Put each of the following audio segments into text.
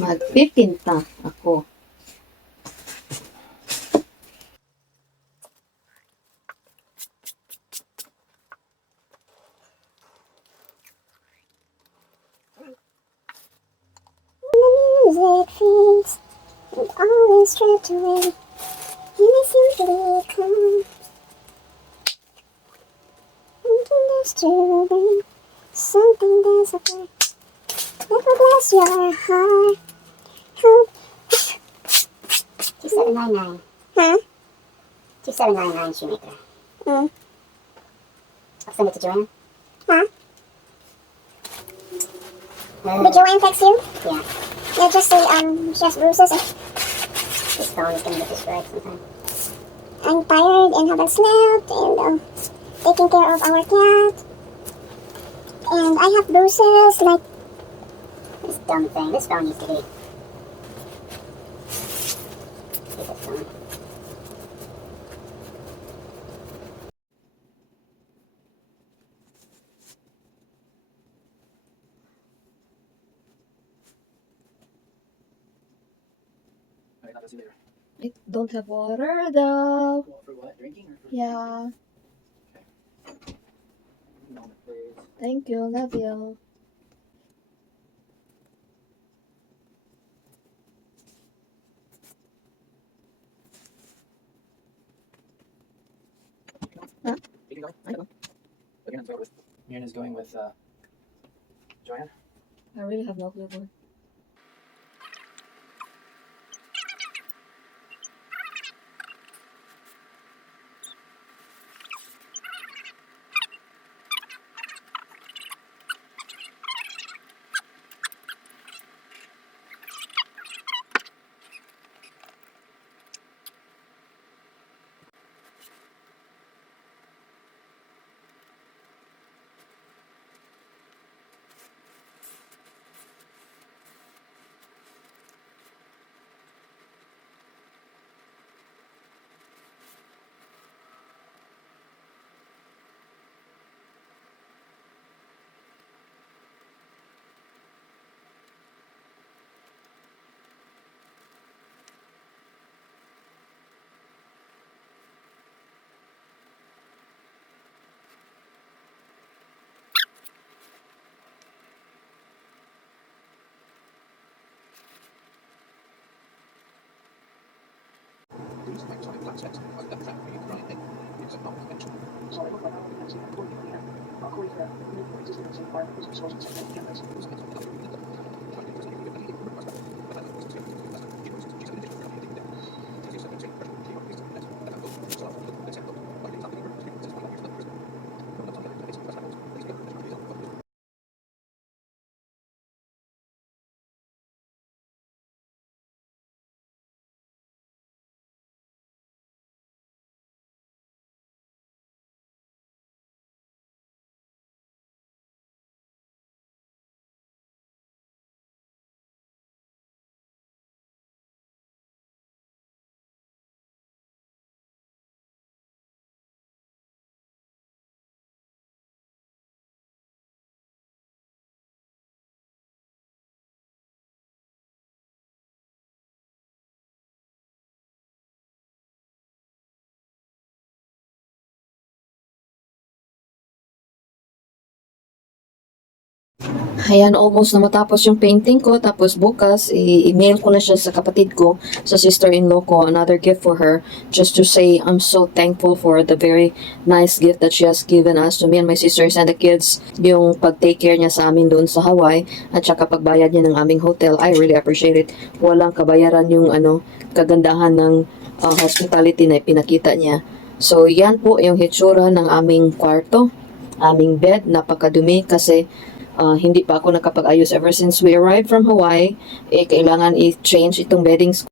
Magpipinta all is stripped away. And I simply come. Something something disappear. It will bless your heart. Hope. 2799. Huh? 2799 shoemaker. Mm. I'll send it to Joanna. Huh? Uh, Did Joanne text you? Yeah. Yeah, just say, um, she has bruises. This phone is gonna get destroyed sometime. I'm tired and haven't slept and um, taking care of our cat. And I have bruises like This dumb thing. This phone needs to be. Alright, I'll see you later. I don't have water though. Well, for what? Drinking or for Yeah. moment, please? Thank you. Love you. Huh? You can go. I go. Again, go with. Miriam is going with uh, Joanne. I really have no clue. boy. Please make time access by left hand being right head. It's a non-conventional. Sorry, what about the Nancy? The app, our colleague there, moving resistance and environment was exhausted. Yes, it was meant Ayan, almost na matapos yung painting ko. Tapos bukas, i-email ko na siya sa kapatid ko, sa sister-in-law ko, another gift for her, just to say I'm so thankful for the very nice gift that she has given us to me and my sisters and the kids. Yung pag-take care niya sa amin doon sa Hawaii, at saka pagbayad niya ng aming hotel. I really appreciate it. Walang kabayaran yung ano, kagandahan ng uh, hospitality na pinakita niya. So, yan po yung hitsura ng aming kwarto aming bed, napakadumi kasi ah, hindi pa ako nakapag-ayos ever since we arrived from Hawaii. Eh, kailangan i-change itong beddings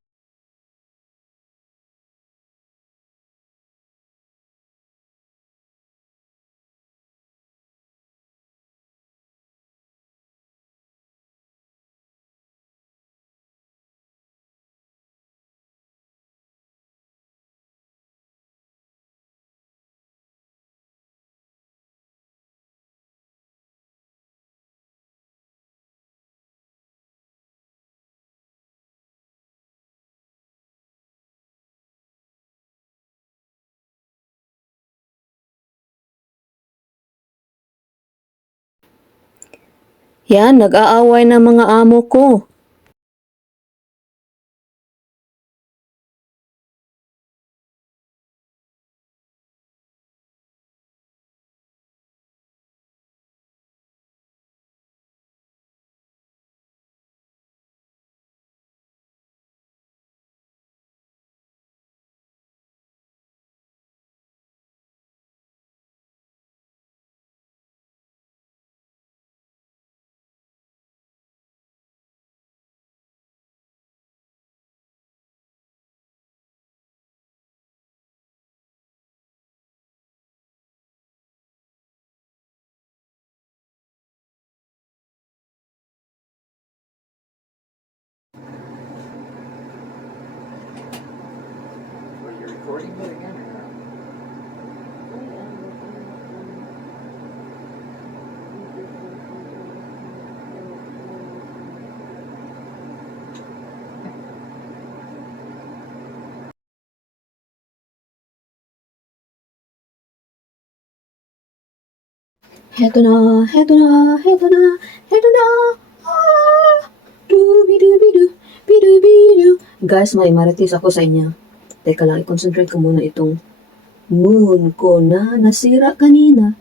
Yan, nag-aaway na mga amo ko. Heto na, heto na, heto na, heto na. Ah, dubi-dubi-du, bidu-bidu. Guys, may marites ako sa inyo. Teka lang, i-concentrate ko muna itong moon ko na nasira kanina.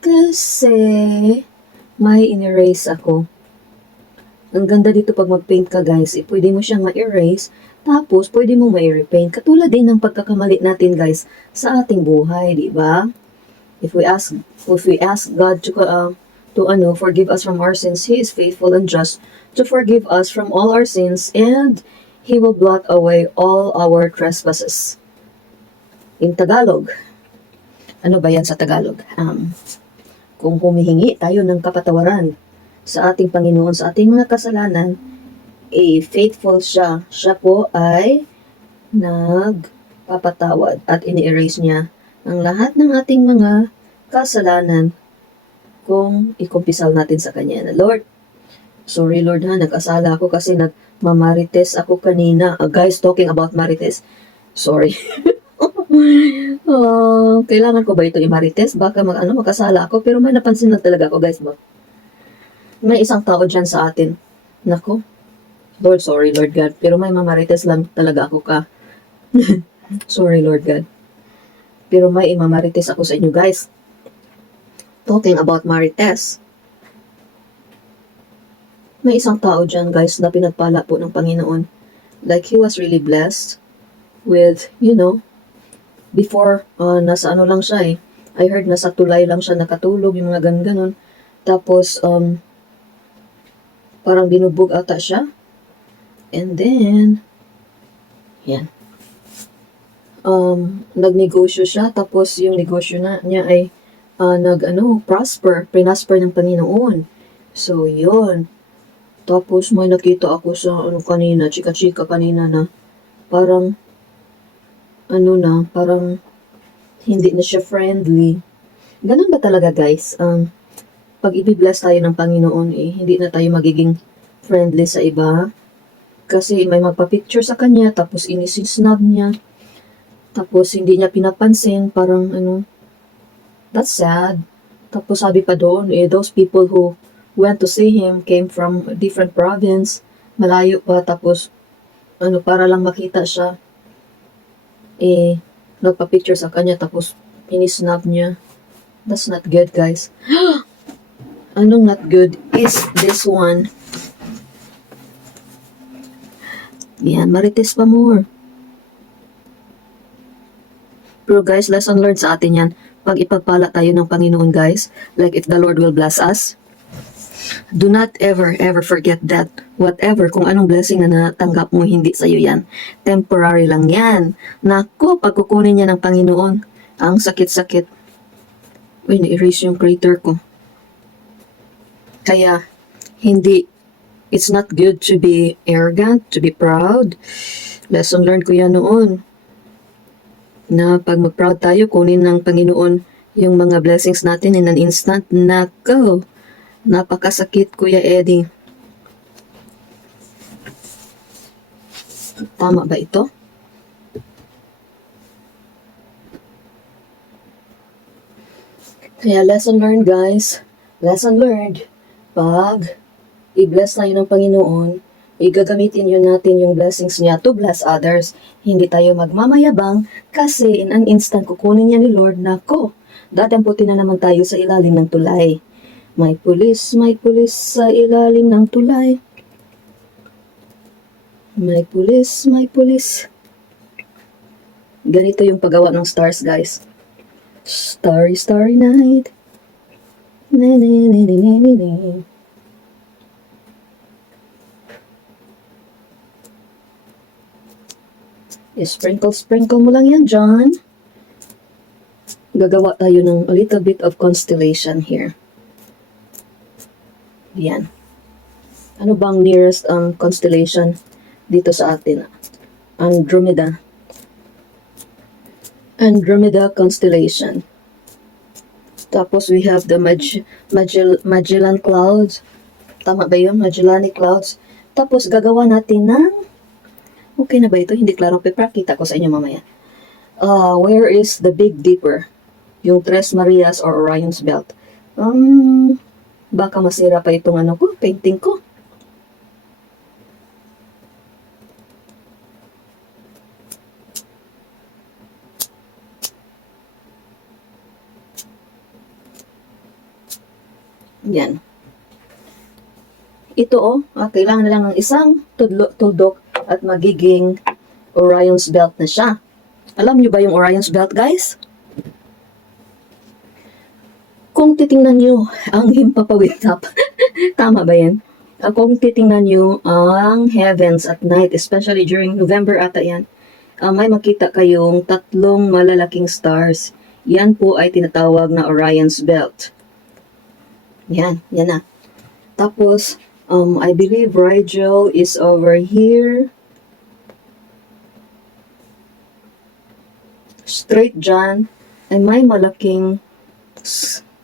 Kasi may in-erase ako. Ang ganda dito pag mag-paint ka guys, eh, pwede mo siyang ma-erase, tapos pwede mo ma-repaint. Katulad din ng pagkakamali natin guys sa ating buhay, di ba? If we ask if we ask God to uh, to ano forgive us from our sins, He is faithful and just to forgive us from all our sins and He will blot away all our trespasses. In Tagalog, ano ba yan sa Tagalog? Um, kung humihingi tayo ng kapatawaran sa ating Panginoon sa ating mga kasalanan, eh, faithful siya. Siya po ay nagpapatawad at ini-erase niya ang lahat ng ating mga kasalanan kung ikumpisal natin sa Kanya na, Lord, sorry Lord ha, nag-asala ako kasi nagmamarites ako kanina. Uh, guys, talking about marites, sorry. Ah, kailangan ko ba ito i-marites? Baka mag, ano, magkasala ako, pero may napansin lang talaga ako, guys. Ba? May isang tao dyan sa atin. Nako, Lord, sorry Lord God, pero may mamarites lang talaga ako ka. sorry Lord God. Pero may imamarites ako sa inyo guys. Talking about marites. May isang tao dyan guys na pinagpala po ng Panginoon. Like he was really blessed with, you know, before, uh, nasa ano lang siya eh. I heard nasa tulay lang siya nakatulog, yung mga ganun-ganon. Tapos, um, parang binubog ata siya. And then, yan um, nagnegosyo siya, tapos yung negosyo na niya ay uh, nag, ano, prosper, pinasper ng Panginoon. So, yun. Tapos, may nakita ako sa, ano, kanina, chika-chika kanina na, parang, ano na, parang, hindi na siya friendly. Ganun ba talaga, guys? Um, pag ibibless tayo ng Panginoon, eh, hindi na tayo magiging friendly sa iba. Kasi may magpa-picture sa kanya, tapos inisisnab niya. Tapos, hindi niya pinapansin, parang ano, that's sad. Tapos, sabi pa doon, eh, those people who went to see him came from different province, malayo pa, tapos, ano, para lang makita siya, eh, nagpa-picture sa kanya, tapos, inisnap niya. That's not good, guys. Anong not good is this one. Yan, marites pa more. Pero guys, lesson learned sa atin yan. Pag ipagpala tayo ng Panginoon guys, like if the Lord will bless us, do not ever, ever forget that whatever, kung anong blessing na natanggap mo, hindi sa'yo yan. Temporary lang yan. Naku, pagkukunin niya ng Panginoon, ang sakit-sakit. Uy, na-erase yung crater ko. Kaya, hindi, it's not good to be arrogant, to be proud. Lesson learned ko yan noon na pag mag-proud tayo, kunin ng Panginoon yung mga blessings natin in an instant. Nako, napakasakit, Kuya Eddie. Tama ba ito? Kaya lesson learned, guys. Lesson learned. pag i-bless tayo ng Panginoon, igagamitin yun natin yung blessings niya to bless others. Hindi tayo magmamayabang kasi in an instant kukunin niya ni Lord na ko. Dadamputin na naman tayo sa ilalim ng tulay. May pulis, may pulis sa ilalim ng tulay. May pulis, may pulis. Ganito yung paggawa ng stars, guys. Starry, starry night. Ne, ne, ne, ne, ne, ne, ne. Sprinkle, sprinkle mo lang yan, John. Gagawa tayo ng a little bit of constellation here. Yan. Ano bang nearest um, constellation dito sa atin? Andromeda. Andromeda constellation. Tapos we have the Mag- Magell- Magellan Clouds. Tama ba yun? Magellanic Clouds. Tapos gagawa natin ng... Okay na ba ito? Hindi klaro. Pipakita ko sa inyo mamaya. Uh, where is the Big Dipper? Yung Tres Marias or Orion's Belt. Um, baka masira pa itong ano ko, painting ko. Yan. Ito oh, ah, kailangan na lang ng isang tudlo, tuldok at magiging Orion's Belt na siya. Alam niyo ba yung Orion's Belt, guys? Kung titingnan niyo ang himpapawintap, tama ba yan? Ah, Kung titingnan niyo ang heavens at night, especially during November ata yan, ah, may makita kayong tatlong malalaking stars. Yan po ay tinatawag na Orion's Belt. Yan, yan na. Tapos, um, I believe Rigel is over here. Straight dyan, ay may malaking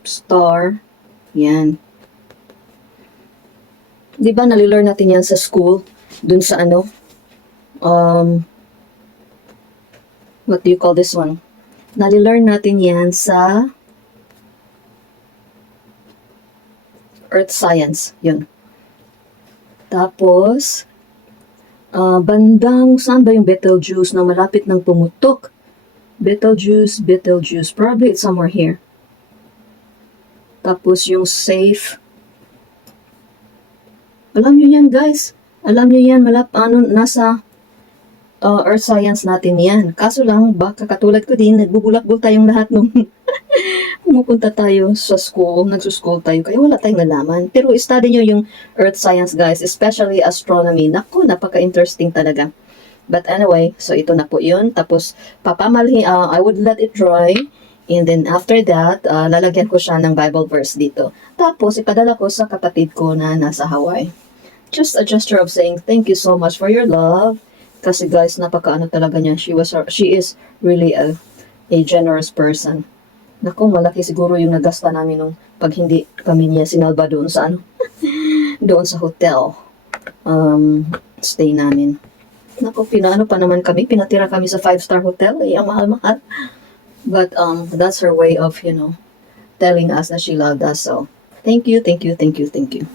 star. Yan. Di ba nalilearn natin yan sa school? Dun sa ano? Um, what do you call this one? Nalilearn natin yan sa Earth Science. Yun. Tapos, ah, bandang, saan ba yung Betelgeuse na malapit ng pumutok? Betelgeuse, Betelgeuse. Probably it's somewhere here. Tapos yung safe. Alam nyo yan, guys. Alam nyo yan, malap, ano, nasa uh, earth science natin yan. Kaso lang, baka katulad ko din, nagbubulakbol tayong lahat nung pumupunta tayo sa school, nagsuschool tayo, kaya wala tayong nalaman. Pero study nyo yung earth science, guys, especially astronomy. Naku, napaka-interesting talaga. But anyway, so ito na po yun. Tapos, papamalhi, uh, I would let it dry. And then after that, uh, lalagyan ko siya ng Bible verse dito. Tapos, ipadala ko sa kapatid ko na nasa Hawaii. Just a gesture of saying thank you so much for your love. Kasi guys, napakaano talaga niya. She was, she is really a, a generous person. Naku, malaki siguro yung nagasta namin nung pag hindi kami niya sinalba doon sa ano, doon sa hotel. Um, stay namin. Naku, pinaano pa naman kami, pinatira kami sa five-star hotel, eh, ang mahal-mahal. But um, that's her way of, you know, telling us that she loved us. So, thank you, thank you, thank you, thank you.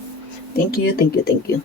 Thank you, thank you, thank you.